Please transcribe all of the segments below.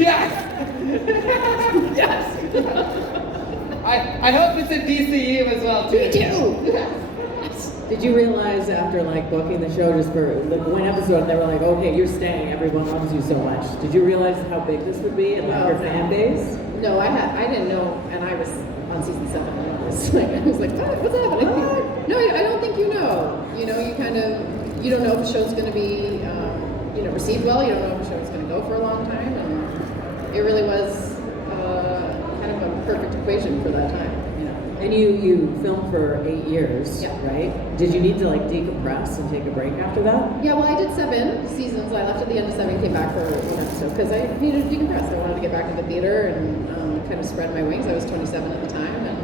Yes! Yes! I hope it's in DCU as well, too. Me too! Did you realize after like booking the show just for like one episode, they were like, okay, you're staying, everyone loves you so much. Did you realize how big this would be and like your fan base? No, I didn't know, and I was on season 7, and I was like, what's happening? No, I don't think you know. You know, you don't know if the show's going to be, received well. You don't know if the show's going to go for a long time, and it really was kind of a perfect equation for that time. And you filmed for 8 years, Yeah. right? Did you need to like decompress and take a break after that? Yeah, well, I did 7 seasons. I left at the end of 7, came back for one episode because I needed to decompress. I wanted to get back into theater and kind of spread my wings. I was 27 at the time, and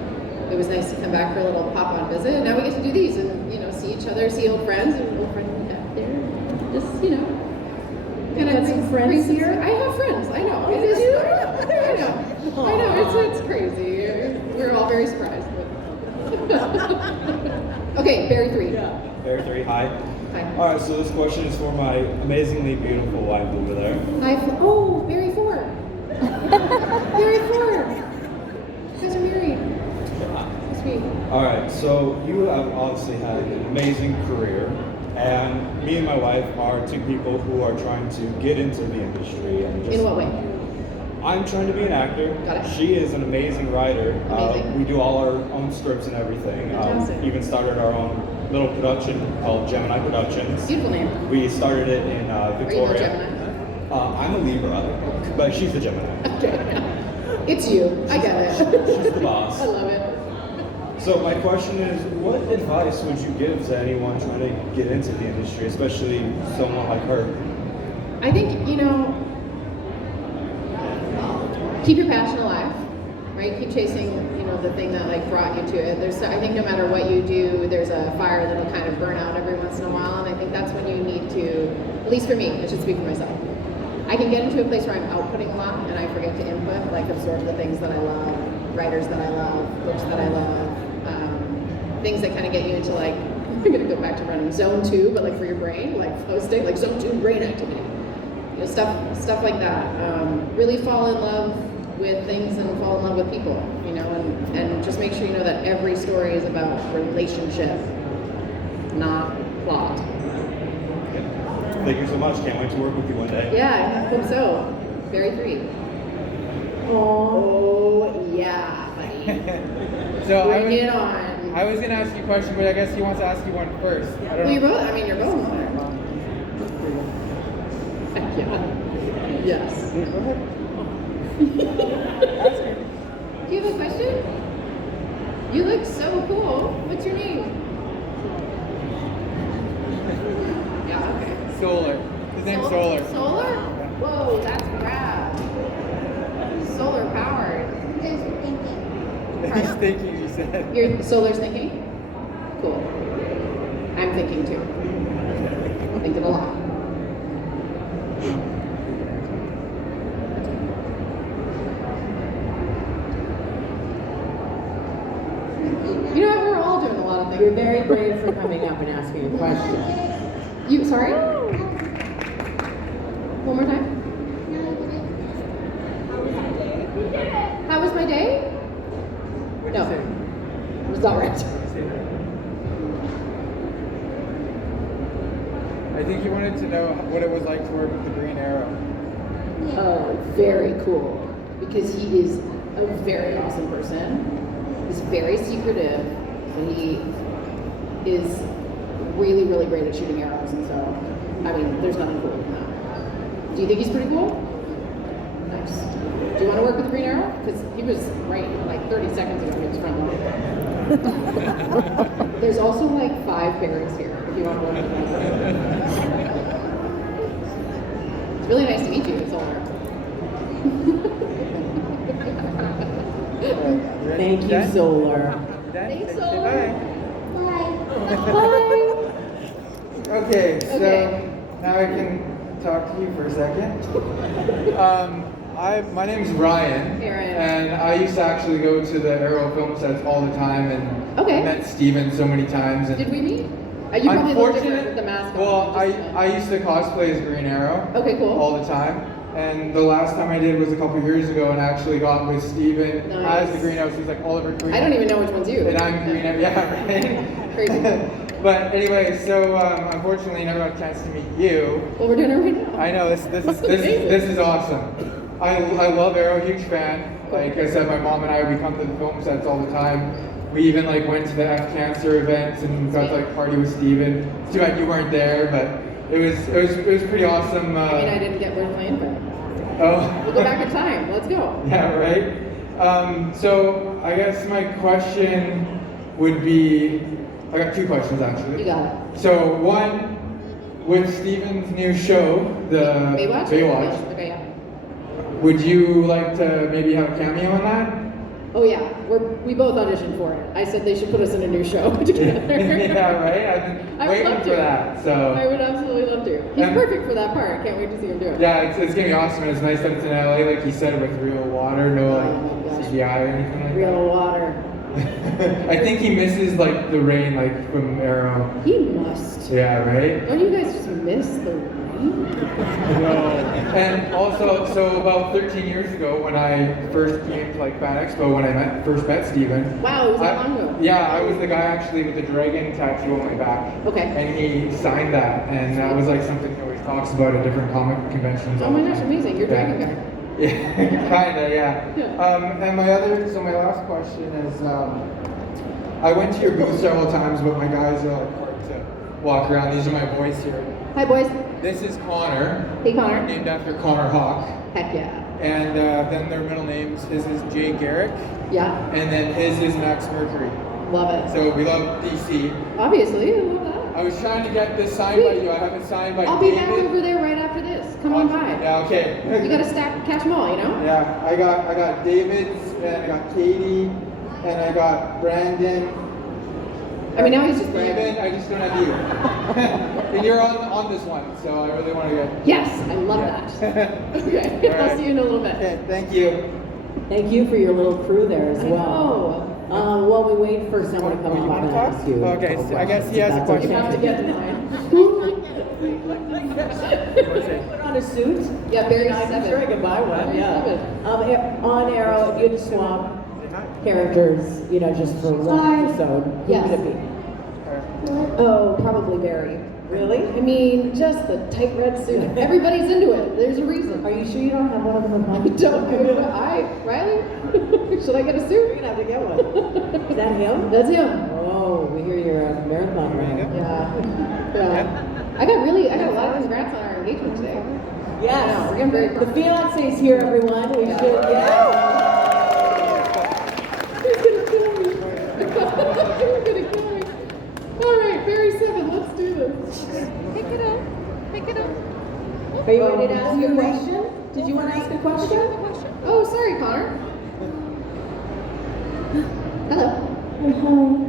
it was nice to come back for a little pop-on visit. And now we get to do these and see each other, see old friends, and old friends out there. Just kind of some friends here. I have friends. I know. It is. I know. It's crazy. We're all very surprised. Okay, Barry 3. Yeah. Barry 3, hi. Hi. All right, so this question is for my amazingly beautiful wife over there. Oh, Barry 4. Barry 4. You guys are married. So sweet. All right, so you have obviously had an amazing career, and me and my wife are 2 people who are trying to get into the industry. And just, In what way? I'm trying to be an actor. Got it. She is an amazing writer. Amazing. We do all our own scripts and everything. Fantastic. Even started our own little production called Gemini Productions. Beautiful name. We started it in Are you a Victoria. Gemini? I'm a Libra, but she's a Gemini. Okay. It's you. I get it. She's the boss. I love it. So my question is, what advice would you give to anyone trying to get into the industry, especially someone like her? I think, keep your passion alive, right? Keep chasing, the thing that like brought you to it. I think no matter what you do, there's a fire that'll kind of burn out every once in a while, and I think that's when you need to, at least for me, I should speak for myself. I can get into a place where I'm outputting a lot and I forget to input, like absorb the things that I love, writers that I love, books that I love, things that kind of get you into like, I'm gonna go back to running zone 2, but like for your brain, like flow state, like zone 2 brain activity. Stuff like that. Really fall in love with things and fall in love with people, and just make sure you know that every story is about relationship, not plot. Thank you so much. Can't wait to work with you one day. Yeah, I hope so. Barry 3. Oh, yeah, buddy. So Bring it on. I was going to ask you a question, but I guess he wants to ask you one first. I don't Well, you're know. both, you're both on there. Heck yeah. Yes. Do you have a question? You look so cool. What's your name? Yeah, okay. Solar. His name's Solar. Solar? Whoa, that's rad. Solar powered. He's thinking, you said. Your Solar's thinking? Cool. I'm thinking too. Thinking a lot. You know what? We're all doing a lot of You're things. very brave for coming up and asking a question. You sorry? One more time. How was my day? No. It was not right. I think he wanted to know what it was like to work with the Green Arrow. Oh, very cool. Because he is a very awesome person. He's very secretive. And he is really, really great at shooting arrows. And so, there's nothing cool than that. Do you think he's pretty cool? Nice. Do you want to work with the Green Arrow? Because he was right like 30 seconds ago. He was front line. There's also like 5 Barrys here if you want to work with them. It's really nice to meet you, Solar. Thank you, Solar. Thanks, Say Solar. bye. Bye. Okay, so Okay. now I can talk to you for a second. My name's Ryan, Hey, Ryan. and I used to actually go to the Arrow film sets all the time, and Okay. met Steven so many times. And Did we meet? You probably look different with the mask on. Well, Just, I used to cosplay as Green Arrow Okay, cool. all the time, And the last time I did was a couple years ago, and I actually got with Steven Nice. as the greenhouse. He's like Oliver Green. I don't even know which one's you. And I'm greenhouse. Yeah, right. Crazy. But anyway, so unfortunately, I never got a chance to meet you. Well, we're doing it right now. I know this is awesome. I love Arrow, huge fan. Like I said, my mom and I, we come to the film sets all the time. We even like went to the F Cancer events and got to like party with Steven. It's too bad you weren't there, but it was pretty awesome. I mean, I didn't get word playing, but Oh. we'll go back in time. Let's go. Yeah, right. So I guess my question would be, I got two questions actually. You got it. So one, with Steven's new show, the Baywatch? Baywatch, Yes. Okay, yeah. would you like to maybe have a cameo on that? Oh yeah, we both auditioned for it. I said they should put us in a new show together. Yeah, right? I've been I would waiting love for to. that. So I would absolutely love to. He's And- perfect for that part. I can't wait to see him do it. yeah, it's gonna be awesome. It's nice that it's in LA, like you said, with real water, no Oh my like gosh. CGI or anything like Real water. that. I think he misses like the rain, like from Arrow. He must. Yeah, right. Don't you guys just miss the rain? And also, so about 13 years ago, when I first came to like Fan Expo, when I first met Steven. Wow, it was that long ago. Yeah, I was the guy actually with the dragon tattoo on my back. Okay. And he signed that, and that was like something he always talks about at different comic conventions. Oh all my the gosh, time. amazing. You're Yeah. dragon guy. Yeah, kinda, yeah. Yeah. And my last question is, I went to your booth several times, but my guys are like hard to walk around. These are my boys here. Hi boys. This is Connor, Hey Connor. named after Connor Hawk. Heck yeah. And then their middle names, his is Jay Garrick, Yeah. and then his is Max Mercury. Love it. So we love DC. Obviously, I love that. I was trying to get this signed by you. I have it signed by I'll be David. back over there right after this. Come on by. Yeah, okay. You gotta catch them all, you know? Yeah, I got David's, and I got Katie, and I got Brandon. I mean, now he's just Steven, bragging. I just don't have you. And you're on this one, so I really want to get. Yes, I love Yeah. that. Okay, All I'll right. see you in a little bit. Okay, thank you. Thank you for your little crew there as I well. While we wait for someone to come You up wanna and talk? ask you. Okay, couple so I guess he has a questions, if You that's have to okay. get to mine. Put on a suit? Yeah, Barry I'm Seven. sure I could buy one, Barry yeah. Seven. On Arrow, if you had to swap characters, you know, just for one Hi. episode, who Yes. would it be? Oh, probably Barry. Really? I mean, just the tight red suit. Everybody's into it. There's a reason. Are you sure you don't have one of them at I home? don't. Riley? Should I get a You're suit? gonna have to get one. Is that him? That's him. Oh, we hear you're a marathon runner. Yeah. Yeah. I got a lot of congrats on our engagement today. Yes. Yeah, we're getting very The fiance is here, everyone. We Yeah. should, yes. He's gonna kill me. You're gonna kill me. All right, Barry Seven, let's do this. Pick it up. Pick it up. Are you ready to ask a question? Did you want to ask a question? Oh, sorry, Connor. Hello.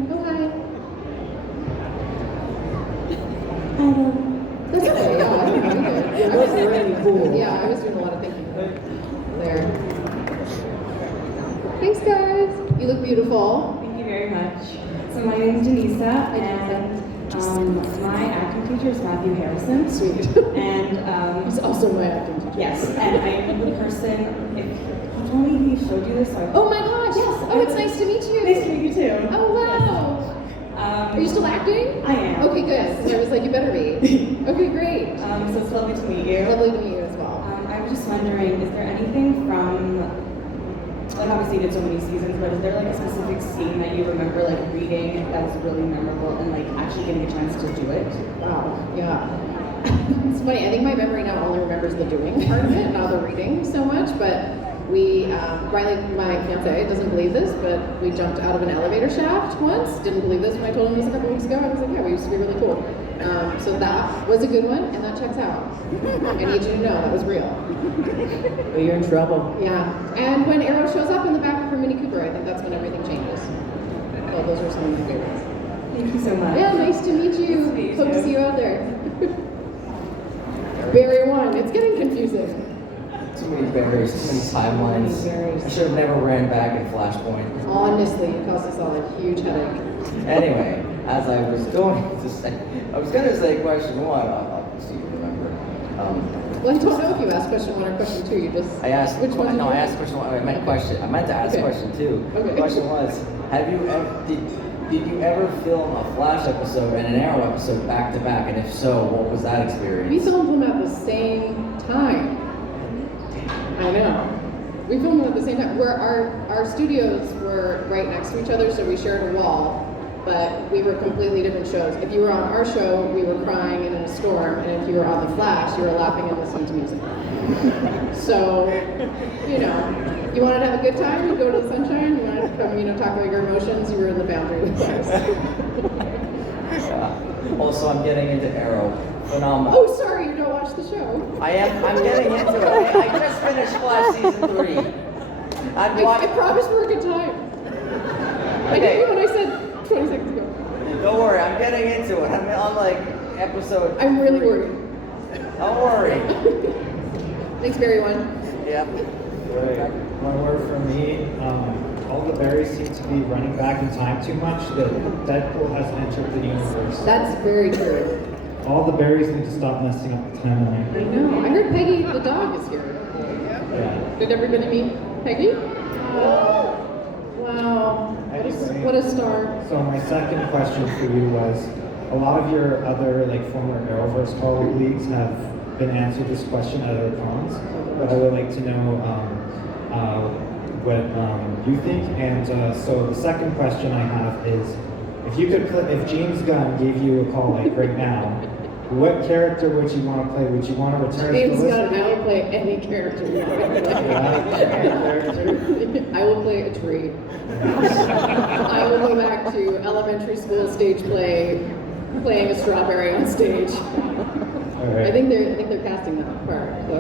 Oh, hi. That's okay. Yeah, I think I'm good. It was really cool. Yeah, I was doing a lot of thinking there. Thanks, guys. You look beautiful. Thank you very much. So my name is Janisa, and my acting teacher is Matthew Harrison. Sweet. And He's also my acting teacher. yes, and I am the person. If he told me he showed you this, so Oh my gosh. Yes, Oh, it's nice to meet you. nice to meet you too. Oh wow. Are you still acting? I am. Okay, good. 'Cause I was like, you better be. Okay, great. So it's lovely to meet you. Lovely to meet you as well. I was just wondering, is there anything from, like obviously you did so many seasons, but is there like a specific scene that you remember like reading that was really memorable and like actually getting a chance to do it? Wow. Yeah. It's funny. I think my memory now only remembers the doing part of it, not the reading so much. But Riley, my fiance, doesn't believe this, but we jumped out of an elevator shaft once. Didn't believe this when I told him this a couple weeks ago. I was like, yeah, we used to be really cool. So that was a good one, and that checks out. I need you to know that was real. Well, you're in trouble. Yeah. And when Arrow shows up in the back of her Mini Cooper, I think that's when everything changes. So those are some of my favorites. Thank you so much. Yeah, nice to meet you. Nice to meet you Hope to too. see you out there. Barry 1. It's getting confusing. Too many barriers, too many timelines. Too many barriers. I should have never ran back in Flashpoint. Honestly, it caused us all a huge headache. Anyway, as I was going to say, I was going to say question one, I'll see if you remember. Well, I don't know if you asked question 1 or question 2. You just. I asked. Which one? No, I asked question 1. I meant question. I meant to ask Okay. question 2. Okay. The question was, have you ever did you ever film a Flash episode and an Arrow episode back to back? And if so, what was that experience? We filmed them at the same time. I know. We filmed them at the same time. Where our studios were right next to each other, so we shared a wall, but we were completely different shows. If you were on our show, we were crying in a storm, and if you were on The Flash, you were laughing and listening to music. So, you know, you wanted to have a good time, you go to the sunshine. You wanted to come, talk about your emotions, you were in the boundary with us. Yeah. Also, I'm getting into Arrow. Phenomenal. Oh, sorry, you don't watch the show. I'm getting into it. I just finished Flash season 3. I'm I watching. promised we're a good time. I did Okay. it when I said 20 seconds ago. Don't worry, I'm getting into it. I'm on like episode. I'm really 3. worried. Don't worry. Thanks, Barry One. Yep. Right. One word for me, all the berries seem to be running back in time too much. That Deadpool has entered the universe. That's very true. All the berries need to stop messing up the timeline. I know. I heard Peggy the dog is here. Yeah. Did everybody meet Peggy? Wow. What a star. So my second question for you was, a lot of your other former Arrowverse colleagues have been answered this question at other cons, but I would like to know what you think. And so the second question I have is, if James Gunn gave you a call right now, what character would you want to play? Would you want to return James to the Gunn, I will play any character you want to play. I will play a tree. I will go back to elementary school stage play, playing a strawberry on stage. All right. I think they're casting that part. So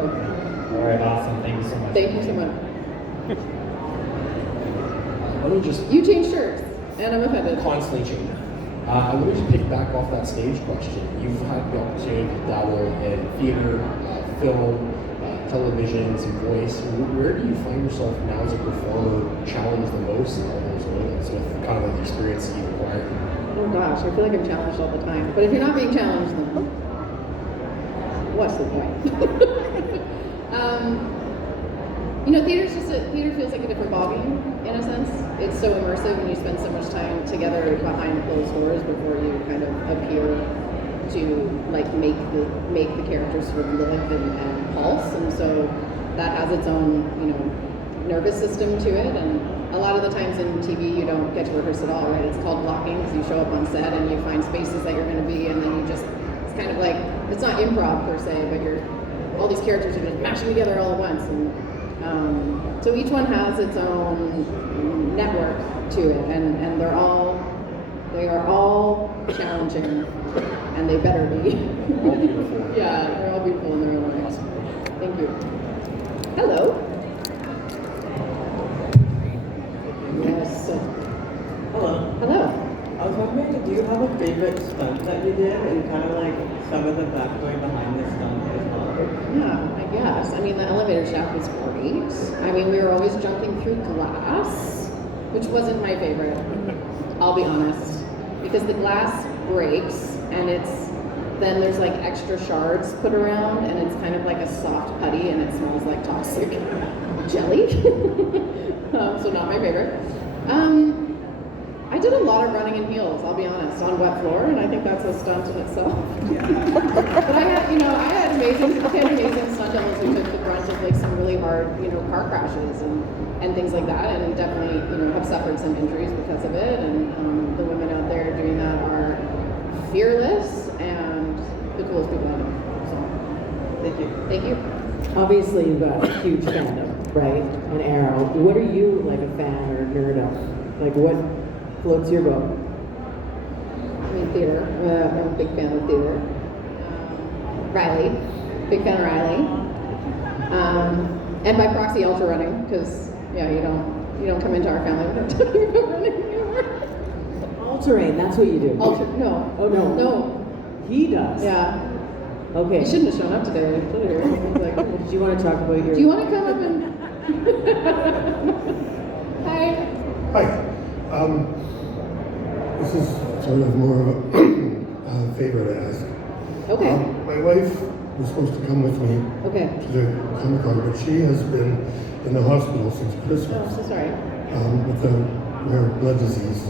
All right, awesome. Thank you so much. thank you so much. Let me just You change shirts, and I'm offended. constantly change. I wanted to pick back off that stage question. You've had the opportunity to dabble in theater, film, television, some voice. Where do you find yourself now as a performer challenged the most in all those areas with kind of the experience that you've acquired? Oh gosh, I feel like I'm challenged all the time. But if you're not being challenged, then what's the point? Theater feels like a different ballgame in a sense. It's so immersive, and you spend so much time together behind closed doors before you kind of appear to make the characters sort of live and pulse. And so that has its own nervous system to it. And a lot of the times in TV you don't get to rehearse at all, right? It's called blocking, because you show up on set and you find spaces that you're going to be, and then it's kind of like, it's not improv per se, but all these characters are just mashing together all at once. And so each one has its own network to it, and they are all challenging, and they better be. All beautiful. Yeah, they're all beautiful in their own way. Thank you. Hello. Yes. Hello. Hello. I was wondering, do you have a favorite stunt that you did, and kind of some of the backstory behind the stunt as well? Yeah, I guess. I mean, the elevator shaft was great. I mean, we were always jumping through glass, which wasn't my favorite. I'll be honest, because the glass breaks, and then there's extra shards put around, and it's kind of like a soft putty, and it smells like toxic jelly. So not my favorite. I did a lot of running in heels, I'll be honest, on wet floor, and I think that's a stunt in itself. But I had amazing stunt doubles who took the brunt of some really hard, car crashes and things like that, and definitely, have suffered some injuries because of it. And the women out there doing that are fearless and the coolest people I know. So, Thank you. thank you. Obviously, you've got a huge fandom, right? An Arrow. What are you a fan or a nerd of? What floats your boat? I mean, theater. I'm a big fan of theater. Riley. Big fan of Riley. And by proxy, ultra running, because, you don't come into our family without talking about running anymore. All-terrain, that's what you do. No. Oh, no. No. He does? Yeah. Okay. You shouldn't have shown up today. I told you. Do you want to talk about your... Do you want to come up and... Hi. Hi. This is sort of more of a favor to ask. Okay. My wife was supposed to come with me Okay. to the Comic-Con, but she has been in the hospital since Oh, Christmas I'm so sorry. with her blood disease.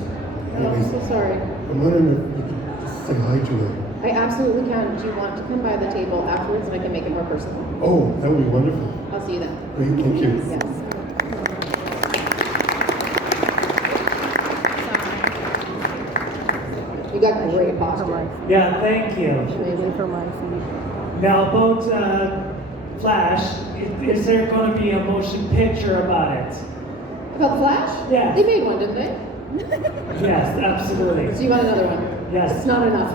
Oh, I'm so sorry. I'm wondering if you could just say hi to her. I absolutely can. Do you want to come by the table afterwards and I can make it more personal? Oh, that would be wonderful. I'll see you then. Great, thank you. Yes. You got great posture. Yeah, thank you. Amazing. Now about Flash, is there going to be a motion picture about it? About the Flash? Yeah. They made one, didn't they? Yes, absolutely. So you want another one? Yes. It's not enough.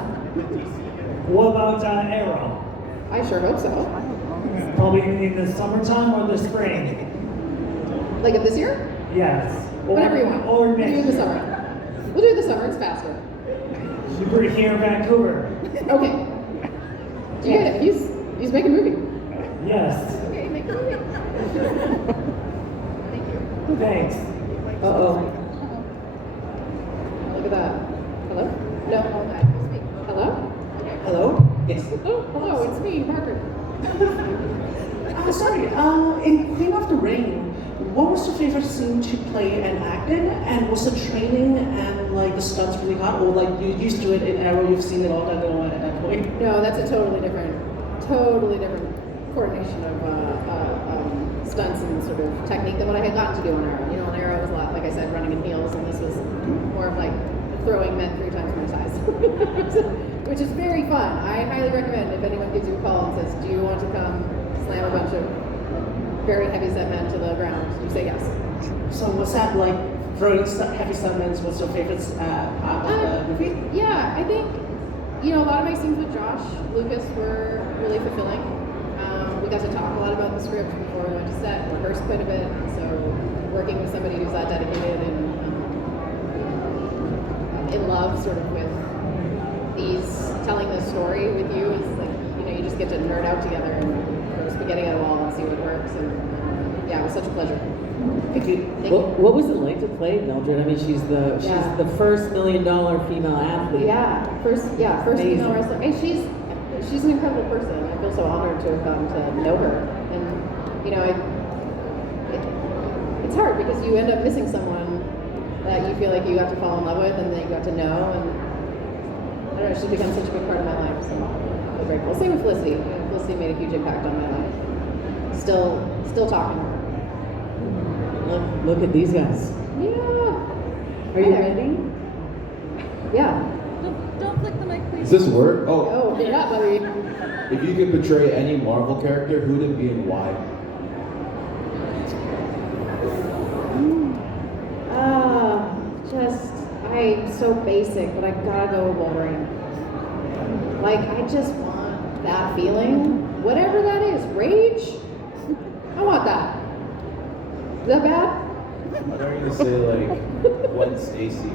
What about Arrow? I sure hope so. Probably in the summertime or the spring? Like of this year? Yes. Whatever you want. Or We'll do it in next the year. summer. We'll do it in the summer. It's faster. We're here in Vancouver. Okay. Yeah, he's making a movie. Yes. Okay, make a movie. Thanks. Uh-oh. Look at that. Hello? No, hold on. Speak. Hello? Hello? Yes. Oh, hello, it's me, Parker. Sorry, in Queen of the Rain, what was your favorite scene to play and act in? And was the training and like the stunts really hard? Or like you used to it in Arrow, you've seen it all done at that point? No, that's a totally different coordination of stunts and sort of technique than what I had gotten to do on Arrow. You know, on Arrow it was a lot, like I said, running in heels, and this was more of like throwing men 3 times my size, which is very fun. I highly recommend if anyone gives you a call and says, "Do you want to come slam a bunch of very heavy set men to the ground?" You say yes. So was that like throwing heavy stunts was your favorite part of the movie? Yeah, I think, you know, a lot of my scenes with Josh Lucas were really fulfilling. We got to talk a lot about the script before we went to set, rehearsed quite a bit. So working with somebody who's that dedicated and in love sort of with telling this story with you is like, you know, you just get to nerd out together and throw spaghetti at a wall and see what works. And yeah, it was such a pleasure. Thank you. What was it like to play Mildred? I mean, she's the first $1 million female athlete. First Amazing. female wrestler. And she's an incredible person. I feel so honored to have gotten to know her. And you know, it's hard because you end up missing someone that you feel like you got to fall in love with and that you got to know. And I don't know, she's become such a big part of my life. So I'm so grateful. Same with Felicity. You know, Felicity made a huge impact on my life. Still talking to her. Look at these guys. Yeah. Are you ready? Yeah. Don't flick the mic, please. Does this work? Oh, Oh, yeah, buddy. if you could portray any Marvel character, who would it be and why? I'm so basic, but I gotta go with Wolverine. Like, I just want that feeling. Whatever that is. Rage? I want that. Is that bad? I thought you were gonna say like Gwen Stacy.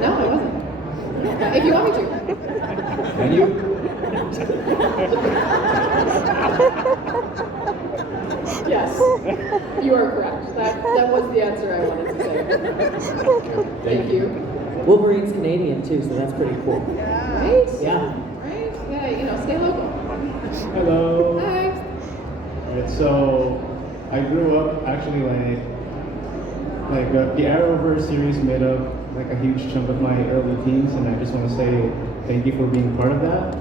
No, I wasn't. If you want me to. Can you? Yes, you are correct. That was the answer I wanted to say. Thank you. Wolverine's Canadian too, so that's pretty cool. Right? Yeah. Right? Yeah, you know, stay local. Hello. Hi. Alright, so I grew up actually like the Arrowverse series made up like a huge chunk of my early teens, and I just want to say thank you for being part of that.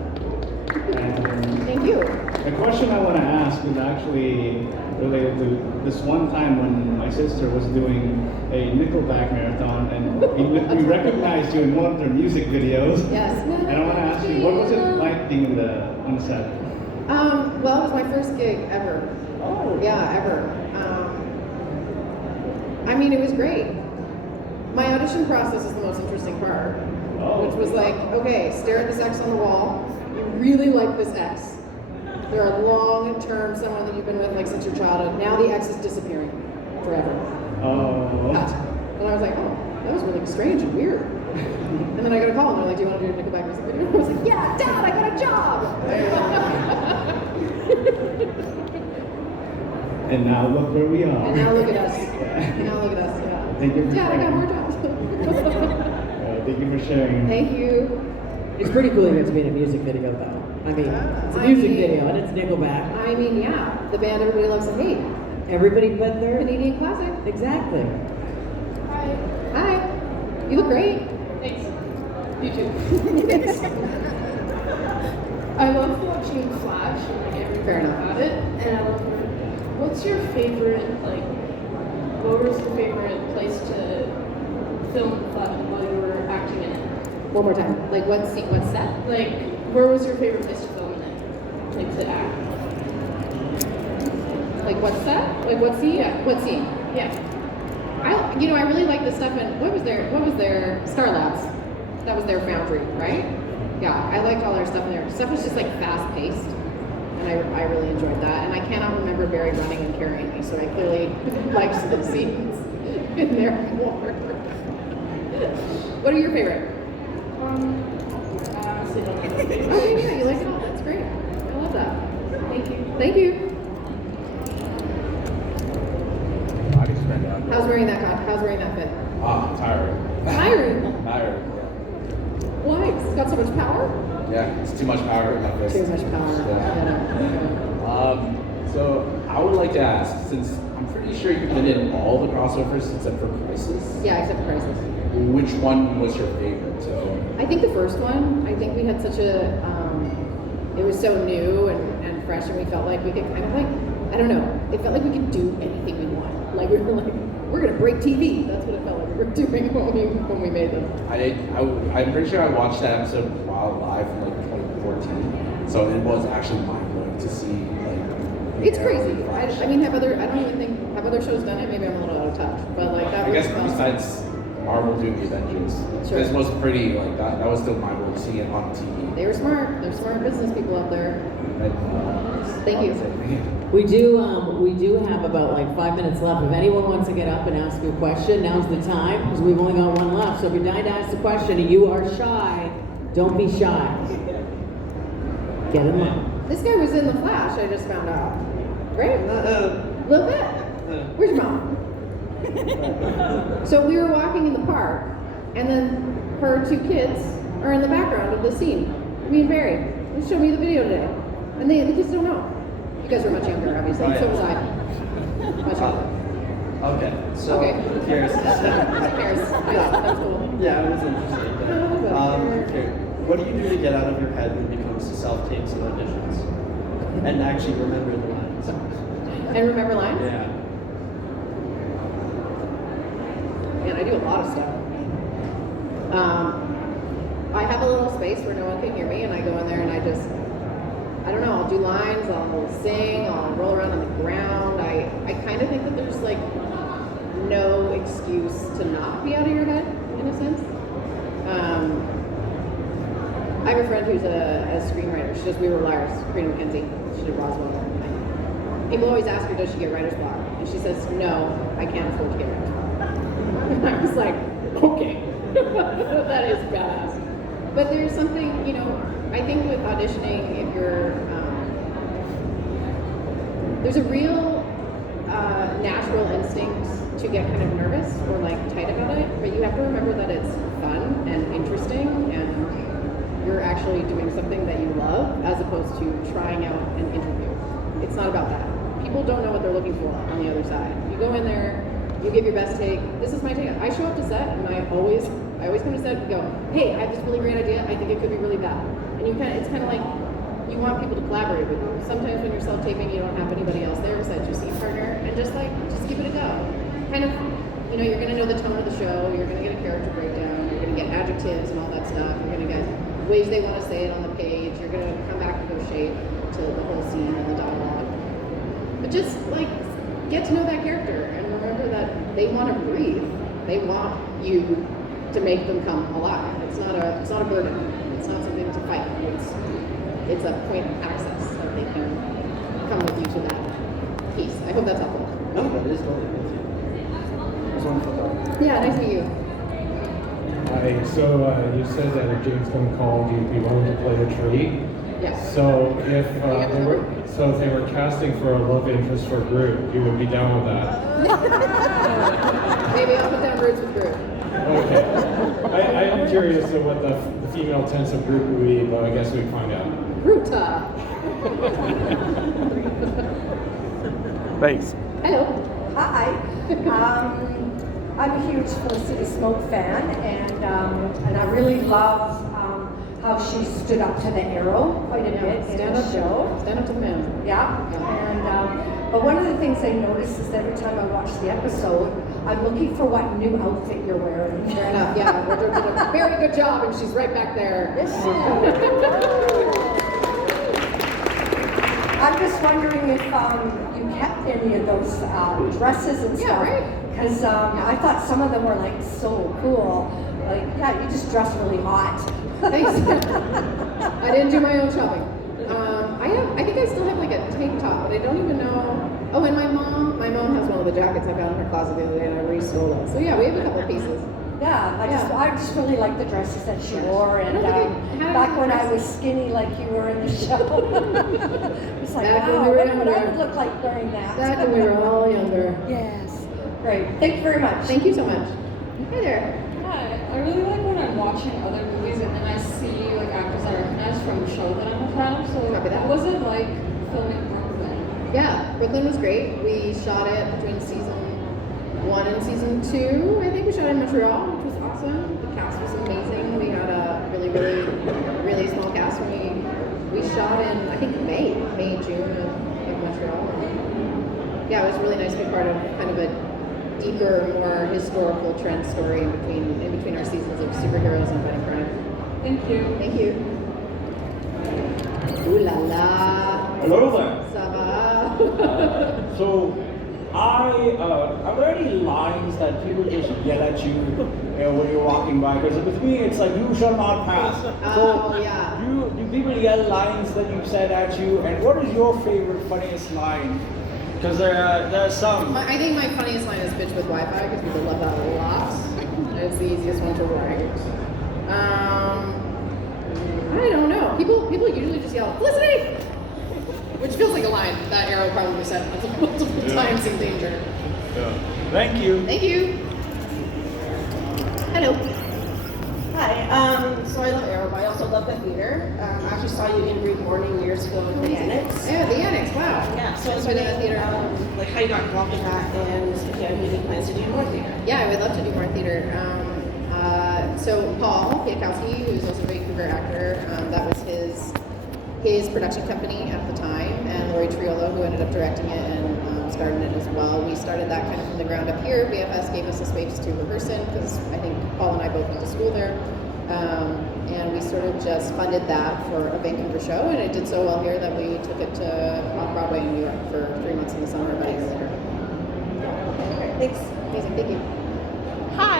And Thank you. the question I want to ask is actually related to this one time when my sister was doing a Nickelback marathon, and we recognized you in one of their music videos. Yes. And I want to ask you, what was it like being on the set? Well, it was my first gig ever. Oh. Yeah, ever. I mean, it was great. My audition process is the most interesting part, which was like, okay, stare at this X on the wall. You really like this X. They're a long-term someone that you've been with like since your childhood. Now the X is disappearing forever. Oh. Cut. And I was like, oh, that was really strange and weird. And then I got a call and they're like, do you want to do a Nickelback music video? I was like, yeah, Dad, I got a job. And now look where we are. And now look at us. Now look at us, yeah. Thank you for Dad, I got sharing. more jobs. Thank you for sharing. Thank you. It's pretty cool you get to be in a music video though. I mean, it's a music video and it's Nickelback. I mean, yeah, the band everybody loves to hate. Everybody but their Canadian classic. Exactly. Hi. You look great. Thanks. You too. I love watching Flash and like everything Fair enough. about it. And I love what's your favorite, like, what was your favorite place to film Flash while you were acting in it? One more time. Like what scene? What set? Like, where was your favorite place to film in it? Like, to act? Like what set? Like what scene? Yeah. What scene? Yeah. I really like the stuff in what was their Star Labs? That was their foundry, right? Yeah, I liked all their stuff in there. Stuff was just like fast paced, and I really enjoyed that. And I cannot remember Barry running and carrying me, so I clearly liked the scenes in there more. What are your favorite? I honestly don't know my favorite. Okay, yeah, you like it all. That's great. I love that. Thank you. Thank you. How's wearing that fit? Tired. Tired. Tired. Why? It's got so much power? Yeah, it's too much power in my fist. Too much power. Yeah. So I would like to ask, since I'm pretty sure you've been in all the crossovers except for Crisis. Yeah, except for Crisis. Which one was your favorite? So I think the first one, I think we had such a, it was so new and fresh, and we felt like we could kind of like, I don't know, it felt like we could do anything we want. Like we were like, we're gonna break TV. That's what it felt like we were doing when we made them. I'm pretty sure I watched that episode while live in like 2014. So it was actually mind blowing to see like. It's crazy. I mean, have other shows done it? Maybe I'm a little out of touch, but like that. I guess was besides Marvel doing the Avengers, Sure. this was pretty like that. That was still mind blowing to see it on TV. They were smart. They're smart business people out there. Thank you. We do have about like 5 minutes left. If anyone wants to get up and ask you a question, now's the time because we've only got one left. So if you're dying to ask a question and you are shy, don't be shy. Get in line. This guy was in The Flash. I just found out. Right? A little bit. Where's your mom? So we were walking in the park, and then her two kids are in the background of the scene. Me and Barry. They showed me the video today, and the kids don't know. You guys are much younger, obviously. Oh, yeah. So was I. Much younger. Okay, so Okay. here's Who cares? That's cool. yeah, it was interesting. Okay. What do you do to get out of your head when it comes to self-tapes and auditions? And actually remember the lines. And remember lines? Yeah. Man, I do a lot of stuff. I have a little space where no one can hear me, and I go in there and I don't know, I'll do lines, I'll sing, I'll roll around on the ground. I kind of think that there's like no excuse to not be out of your head, in a sense. I have a friend who's a screenwriter. She does We Were Liars, Karina McKenzie. She did Roswell. People always ask her, does she get writer's block? And she says, no, I can't afford to get writer's block. And I was like, okay, that is badass. But there's something, I think with auditioning, if you're, there's a real natural instinct to get kind of nervous or like tight about it, but you have to remember that it's fun and interesting and you're actually doing something that you love as opposed to trying out an interview. It's not about that. People don't know what they're looking for on the other side. You go in there, you give your best take. This is my take. I show up to set and I always come to set and go, hey, I have this really great idea. I think it could be really bad. And it's kind of like you want people to collaborate with you. Sometimes when you're self-taping, you don't have anybody else there besides your scene partner, and just give it a go. Kind of, you're going to know the tone of the show. You're going to get a character breakdown. You're going to get adjectives and all that stuff. You're going to get ways they want to say it on the page. You're going to come back and negotiate to the whole scene and the dialogue. But just get to know that character and remember that they want to breathe. They want you to make them come alive. It's not a burden. It's not something to fight. It's a point of access that they can come with you to that piece. I hope that's helpful. No, that is totally good. It was wonderful. Yeah, nice to meet you. Hi, so you said that if James Gunn called, you'd be willing to play a tree. Yes. So if they were casting for a love interest for Groot, you would be down with that. Maybe I'll put down Roots with Groot. Okay. I am curious of what the female tense of Groot would be, but I guess we'd find out. Ruta. Thanks. Hello. Hi. I'm a huge Felicity Smoke fan, and I really love how she stood up to the Arrow quite a bit in the show. Stand up to the man. Yeah. And but one of the things I notice is every time I watch the episode, I'm looking for what new outfit you're wearing. Fair enough. Yeah, wardrobe did a very good job, and she's right back there. I'm just wondering if you kept any of those dresses and stuff. Yeah, right. Because I thought some of them were like so cool. Like, yeah, you just dress really hot. Thanks. I didn't do my own shopping. I think I still have like a tank top, but I don't even know. Oh, and my mom has one of the jackets I found in her closet the other day, and I restole it. So yeah, we have a couple of pieces. Yeah, I just really like the dresses that she wore, and back when I was skinny like you were in the show. It's like, Back when wow, we were what would I younger. would look like wearing that? Back when we were all younger. Yes. Great. Thank you very much. Thank you so much. Hey there. Hi. I really like when I'm watching other movies and then I see like actors I recognize from a show that I'm a fan of. So Copy that. what was it like filming Brooklyn? Yeah, Brooklyn was great. We shot it between season 1 and season 2. I think we shot in Montreal, which was awesome. The cast was amazing. We had a really small cast when we shot in, I think, June of Montreal. Yeah, it was really nice to be part of kind of a deeper, more historical trend story in between our seasons of superheroes and fighting crime. Thank you. Thank you. Ooh la la. Hello there. Ça va? So, are there any lines that people just yell at you, when you're walking by? Because with me, it's like, you shall not pass. Oh, yeah. Do people yell lines that you've said at you? And what is your favorite, funniest line? Because there are some. I think my funniest line is "bitch with Wi-Fi" because people love that a lot. It's the easiest one to write. I don't know. People usually just yell "Felicity," which feels like a line that Arrow probably said multiple times in Danger. Yeah. Thank you. Thank you. Hello. Hi. So I love Arrow, but I also love the theater. I actually saw you in Read Morning years ago in the Annex. Yeah, the Annex. Wow. Yeah. So I was Been in the wondering, theater. like how you got involved in that, and if you have any plans to do more theater. Yeah, I would love to do more theater. So Paul Piatkowski, who's also a Vancouver actor, that was his production company at the time, and Lori Triolo, who ended up directing it and started it as well. We started that kind of from the ground up here. BFS gave us a space to rehearse in because I think Paul and I both went to school there. And we sort of just funded that for a Vancouver show, and it did so well here that we took it to Off-Broadway in New York for 3 months in the summer, about a year later. Thanks. Amazing, thank you. Hi,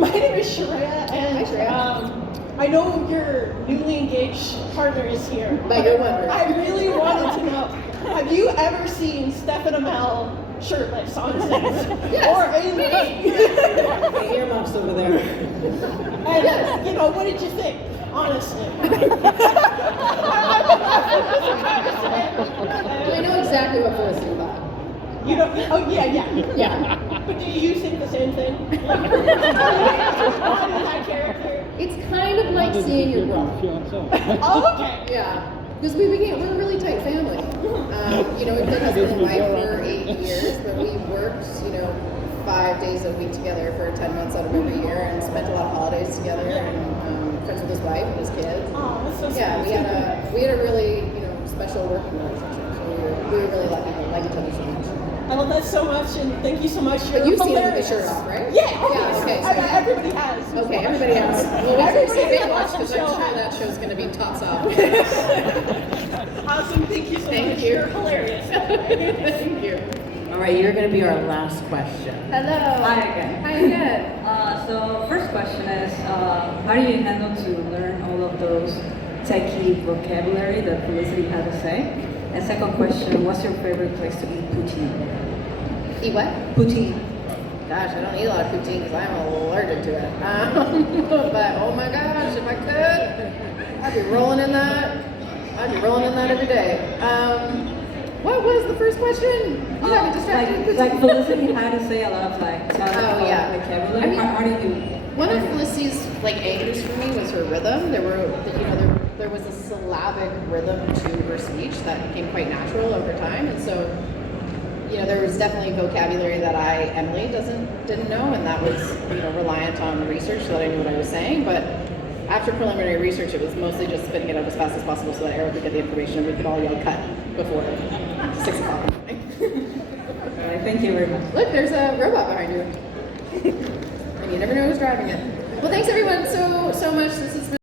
my name is Shreya, and Hi, Shreya. I know your newly engaged partner is here. But you're wondering. I really wanted to know, have you ever seen Stefan Amell shirtless on set? Yes. Or in Earmuffs over there. And, you know, what did you think, honestly? I know exactly what Felicity thought. You don't, oh yeah. But do you think the same thing? That character? It's kind of like seeing your brother. Oh, okay. Yeah. Because we're a really tight family. We've been husband and wife for 8 years, but we worked, 5 days a week together for 10 months out of every year and spent a lot of holidays together and friends with his wife and his kids. Oh, that's so Yeah, sweet. we had a really, special working relationship. So we were really lucky to like each other so much. I love that so much, and thank you so much. But you've seen him with hilarious. his shirt off, right? Yeah. Yeah, okay. Everybody has. Okay, everybody has. Well, Everybody we'll who watch watched the because I'm show sure has. that show's going to be tops off. Awesome. Thank you so Thank much. you. You're hilarious. Thank you. All right, you're going to be our last question. Hello. Hi again. Hi again. So first question is, how do you handle to learn all of those techie vocabulary that Felicity had to say? And second question, what's your favorite place to eat poutine? Eat what? Poutine. Gosh, I don't eat a lot of poutine because I'm allergic to it. But oh my gosh, if I could, I'd be rolling in that. I'd be rolling in that every day. What was the first question? You have me distracted. Like Felicity had to say a lot of vocabulary. I mean, how do you? One of Felicity's anchors for me was her rhythm. There were there was a syllabic rhythm to her speech that became quite natural over time. And so, you know, there was definitely vocabulary that Emily didn't know, and that was, you know, reliant on research so that I knew what I was saying. But after preliminary research, it was mostly just spitting it out as fast as possible so that Eric could get the information and we could all yell cut before 6 o'clock. All right, thank you very much. Look, there's a robot behind you. And you never know who's driving it. Well, thanks everyone so much. This has been